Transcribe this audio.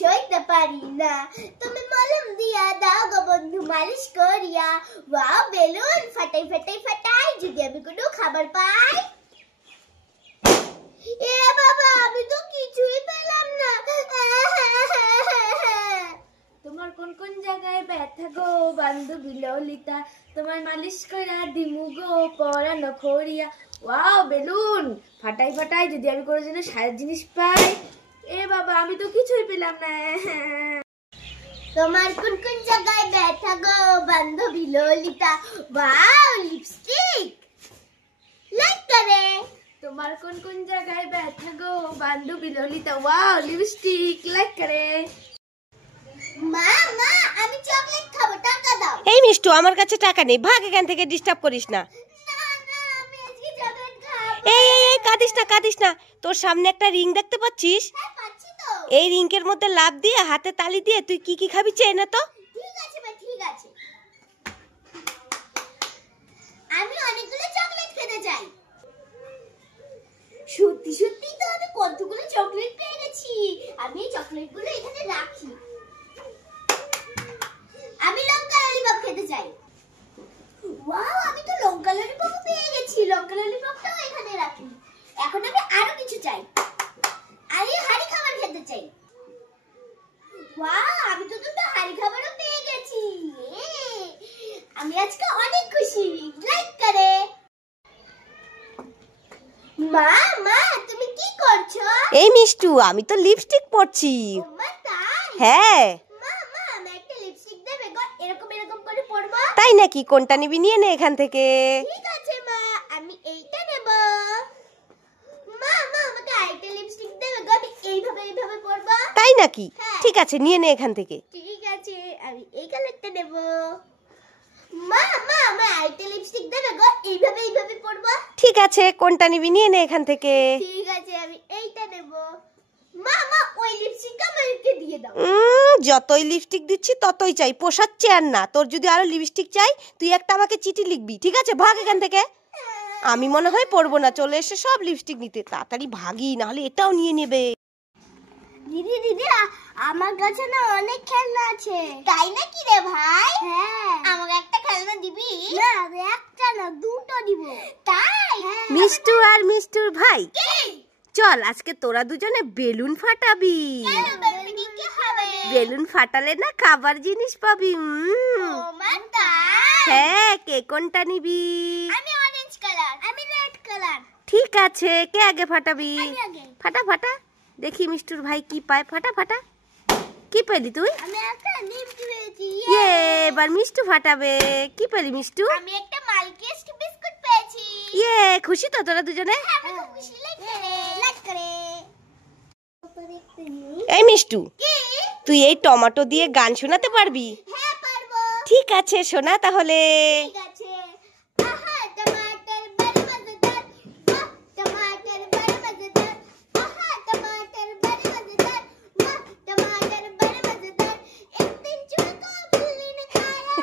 সইতে পারি না, তুমি মলম দিয়া দাও গো বন্ধু মালিশ করিয়া। ওয়াও বেলুন ফাটাই ফাটাই ফাটাই যদি আমি কোনো খাবার পাই। এ বাবা আমি তো কিছুই পেলাম না। তোমার কোন কোন জায়গায় ব্যথা গো বান্ধবী ললিতা, তোমার মালিশ কইরা দিমু গো পরানো খড়িয়া। ওয়াও বেলুন ফাটাই ফাটাই যদি আমি কোনো জিনিস সারা জিনিস পাই। এ বাবা আমি তো কিছুই পেলাম না। তোমার কোন কোন জায়গায় ব্যথা গো বান্ধবী ললিতা, ওয়াও লিপস্টিক লাইক করে। তোমার কোন কোন জায়গায় ব্যথা গো বান্ধবী ললিতা, ওয়াও লিপস্টিক লাইক করে। মা মা আমি চকলেট খাবো, টাকা দাও। এই মিষ্টু আমার কাছে টাকা নেই, ভাগ এখান থেকে, ডিস্টার্ব করিস না। না না আমি আজকে চকলেট খাবো। এই এই এই কাঁদিস না, তোর সামনে একটা রিং দেখতে পাচ্ছিস? হ্যাঁ পাচ্ছি তো। এই রিংকের মধ্যে লাফ দিয়ে হাতে তালি দিয়ে তুই কি কি খাবি চেয়ে না তো। ঠিক আছে মা ঠিক আছে, আমি অনেকগুলো চকলেট খেতে চাই। সত্যি সত্যি তো আমি কতগুলো চকলেট পেয়ে গেছি। আমি এই চকলেটগুলো এখানে রাখি। আমি লঙ্কা ললিপপ খেতে চাই। ওয়াও আমি তো লঙ্কা ললিপপ পেয়ে গেছি, লঙ্কা ললিপপটাও এখানে রাখি। এখন আমি আরো কিছু চাই, আমি হাড়ি খাবার খেতে চাই। ওয়াও আমি তো দুটো হাড়ি খাবারও পেয়ে গেছি। আমি আজকে অনেক খুশি, লাইক করে। মা মা তুমি কি করছো? এই মিষ্টু আমি তো লিপস্টিক পরছি। মা তাই? হ্যাঁ। মা মা আমি একটা লিপস্টিক দেবে গো, এরকম এরকম করে পরবো। তাই নাকি? কোনটা নিবি নিয়ে নে এখান থেকে। ঠিক আছে মা আমি এইটা নেব। মা মা আমাকে আরেকটা লিপস্টিক দেবে গো, আমি এইভাবে এইভাবে পরবো। তাই নাকি? হ্যাঁ। ঠিক আছে নিয়ে নে এখান থেকে। ঠিক আছে আমি এই কালারটা নেব। মা মা আমার আরেকটা লিপস্টিক দেবে গো, এইভাবে এইভাবে পরবো। ঠিক আছে কোনটা নিবি নিয়ে নে এখান থেকে। ঠিক আছে আমি এইটা নেব। মা মা ওই লিপস্টিকটা আমাকে দিয়ে দাও। যতই লিপস্টিক দিচ্ছি ততই চাই, পোষাচ্ছে আর না। তোর যদি আরো লিপস্টিক চাই তুই একটা আমাকে চিঠি লিখবি, ঠিক আছে? ভাগ এখান থেকে। আমি মনে হয় পরবো না, চলে এসে সব লিপস্টিক নিতে। তাড়াতাড়ি ভাগি, নাহলে এটাও নিয়ে নেবে। দিদি দিদি আমার কাছে না অনেক খেলনা আছে। তাই নাকি রে ভাই? হ্যাঁ আমাকে একটা খেলনা দিবি? না একটা না দুটো দিব। তাই? মিষ্টু আর মিষ্টুর ভাই চল আজকে তোরা দুজনে বেলুন ফাটাবি। বেলুন ফাটালে না খাবার জিনিস পাবি। হ্যাঁ কে কোনটা নিবি? আমি অরেঞ্জ কালার। আমি রেড কালার। ঠিক আছে কে আগে ফাটাবি? আমি আগে। ফাটা ফাটা দেখি মিষ্টুর ভাই কি পায়। ফাটা ফাটা। কি পেলি তুই? আমি একটা নিমকি পেয়েছি। ইয়ে এবার মিষ্টু ফাটাবে। কি পেলি মিষ্টু? আমি একটা মালকিস্ট বিস্কুট পেয়েছি। ইয়ে খুশি তো তোরা দুজনে? আমি খুব খুশি, লাইক করে। এই মিষ্টু কি? তুই এই টমেটো দিয়ে গান শোনাতে পারবি? হ্যাঁ পারবো। ঠিক আছে শোনা তাহলে। ঠিক আছে। আহা টমাটার বড় মজাদার, বাহ টমাটার বড় মজাদার, আহা টমাটার বড় মজাদার, বাহ टमाटर बड़े मजेदार, एक दिन चूहे को बिल्ली ने खाया।